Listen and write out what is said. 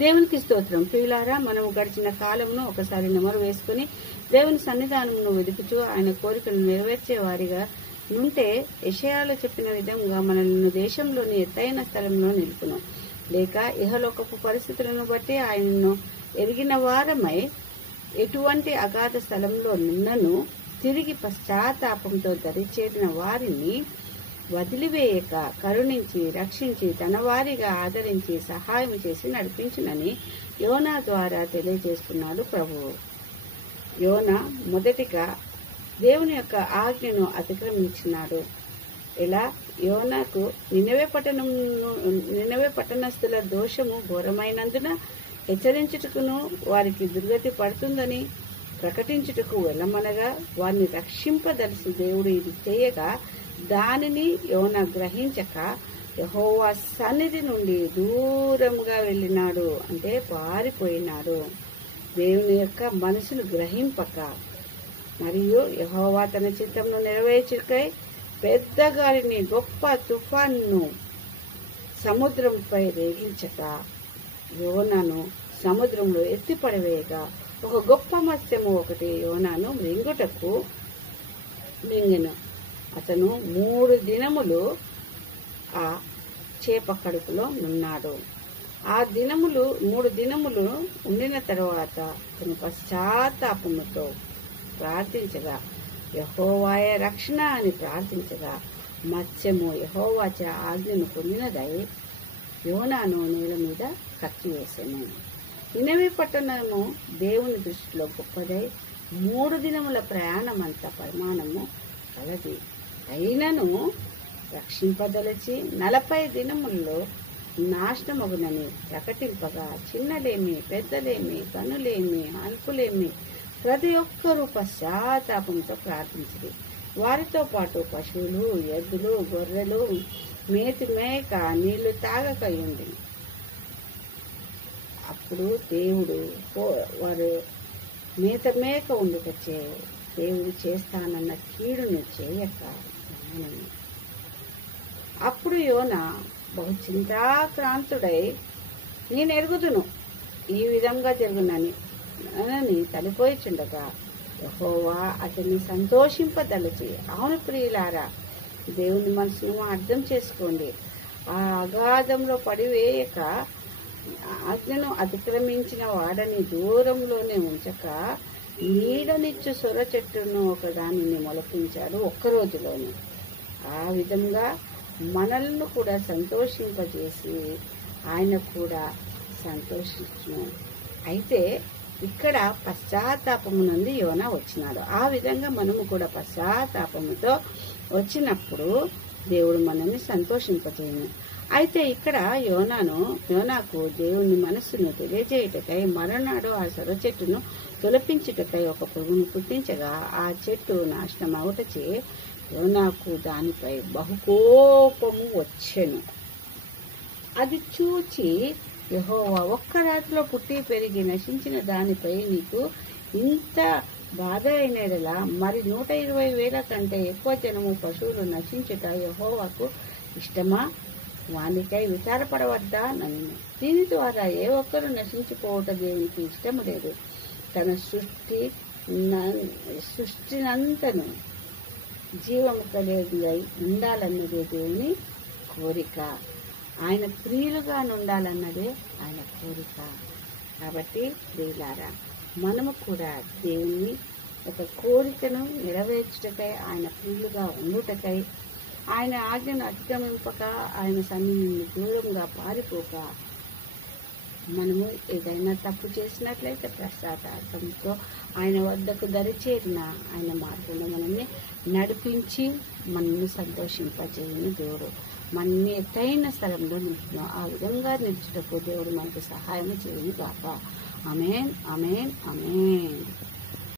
దేవునికి స్తోత్రం. ప్రియులారా, మనము గడిచిన కాలంను ఒకసారి నెమరు వేసుకుని దేవుని సన్నిధానమును వెదుకుచూ ఆయన కోరికను నెరవేర్చే వారిగా నుంటే యెషయాలో చెప్పిన విధంగా మనల్ని దేశంలోని ఎత్తైన స్థలంలో నిలుపును. లేక ఇహలోకపు పరిస్థితులను బట్టి ఆయనను ఎరిగిన వారమై ఎటువంటి అగాధ స్థలంలో నిన్నను తిరిగి పశ్చాత్తాపంతో దరిచేరిన వారిని వదిలివేయక కరుణించి రక్షించి తన వారిగా ఆదరించి సహాయం చేసి నడిపించునని యోనా ద్వారా తెలియజేస్తున్నాడు ప్రభువు. యోనా మొదటిగా దేవుని యొక్క ఆజ్ఞను అతిక్రమించినాడు. ఇలా యోనాకు నినవే పట్టణస్థుల దోషము ఘోరమైనందున హెచ్చరించుటకును వారికి దుర్గతి పడుతుందని ప్రకటించుటకు వెళ్ళమనగా వారిని రక్షింపదలిసి దేవుడు ఇది చేయగా దానిని యోనా గ్రహించక యెహోవా సన్నిధి నుండి దూరంగా వెళ్ళినాడు, అంటే పారిపోయినాడు. దేవుని యొక్క మనసును గ్రహింపక మరియు యెహోవా తన చిత్తమును నెరవేర్చుటకై పెద్ద గాలిని గొప్ప తుఫాన్ను సముద్రంపై రేగించక యోనాను సముద్రంలో ఎత్తిపడవేయగా ఒక గొప్ప మత్స్యము ఒకటి యోనాను మృంగుటకు మింగెను. అతను 3 దినములు ఆ చేప కడుపులో ఉన్నాడు. 3 దినములు ఉండిన తరువాత అతను పశ్చాత్తాపముతో ప్రార్థించగా యెహోవాయే రక్షణ అని ప్రార్థించగా మత్స్యము యెహోవాచే ఆజ్ఞను పొందినదై యోనాను నేల మీద కక్కివేసెను. నినవే పట్టణము దేవుని దృష్టిలో గొప్పదై 3 దినముల ప్రయాణమంత పరిమాణము కలది. అయినను రక్షింపదలచి 40 దినముల్లో నాశనమగునని ప్రకటింపగా చిన్నలేమి పెద్దలేమి కనులేమి అల్పులేమి ప్రతి ఒక్కరూ పశ్చాత్తాపంతో ప్రార్థించింది. వారితో పాటు పశువులు ఎద్దులు గొర్రెలు మేతి మేక నీళ్లు తాగకయుండి. అప్పుడు దేవుడు వారు మేత మేక ఉండుటచే దేవుడు చేస్తానన్న కీడును చేయక. అప్పుడు యోనా బహు చింతాక్రాంతుడై నేను ఎరుగుదును ఈ విధంగా జరుగునని తలిపోయిచుండగా యెహోవా అతన్ని సంతోషింపదలచి, అవును ప్రియులారా, దేవుని మనసును అర్థం చేసుకోండి, ఆ అగాధంలో పడివేయక ఆజ్ఞను అతిక్రమించిన వాడని దూరంలోనే ఉంచక నీడనిచ్చు సొర చెట్టును ఒకదానిని మొలపించాడు ఒక్క రోజులోనే. ఆ విధంగా మనల్ని కూడా సంతోషింపజేసి ఆయన కూడా సంతోషించును. అయితే ఇక్కడ పశ్చాత్తాపము నుండి యోనా వచ్చినాడు. ఆ విధంగా మనము కూడా పశ్చాత్తాపముతో వచ్చినప్పుడు దేవుడు మనల్ని సంతోషింపజేయను. అయితే ఇక్కడ యోనాకు దేవుని మనస్సును తెలియజేయుటకై మరునాడు ఆ సొర చెట్టును తొలపించుటకై ఒక పురుగును పుట్టించగా ఆ చెట్టు నాశనం అవుటచే యోనాకు దానిపై బహుకోపము వచ్చెను. అది చూచి యెహోవా, ఒక్క రాత్రిలో పుట్టి పెరిగి నశించిన దానిపై నీకు ఇంత బాధ అయినలా మరి 120,000 కంటే ఎక్కువ జనము పశువులు నశించుట యెహోవాకు ఇష్టమా? వానికై విచారపడవద్దా నన్ను. దీని ద్వారా ఏ ఒక్కరు నశించిపోవట దేవునికి ఇష్టము లేదు. తన సృష్టినంతను జీవము కలిగినై ఉండాలన్నదే దేవుని కోరిక. ఆయన ప్రియులుగా ఉండాలన్నదే ఆయన కోరిక. కాబట్టి ప్రియులారా, మనము కూడా దేవుని ఒక కోరికను నెరవేర్చుటకై ఆయన ప్రియులుగా ఉండుటకై ఆయన ఆజ్ఞను అతిక్రమింపక ఆయన సన్నిధిని దూరంగా పారిపోక మనము ఏదైనా తప్పు చేసినట్లయితే పశ్చాత్తాపంతో ఆయన వద్దకు దరిచేరిన ఆయన మార్గంలో మనల్ని నడిపించి మనల్ని సంతోషింపజేయని దేవుడు మనల్ని ఎత్తైన స్థలంలో నిలుపుతున్నాం. ఆ విధంగా నిలుచుటకు దేవుడు మనకు సహాయం చేయని కాక. ఆమేన్, ఆమేన్, ఆమేన్.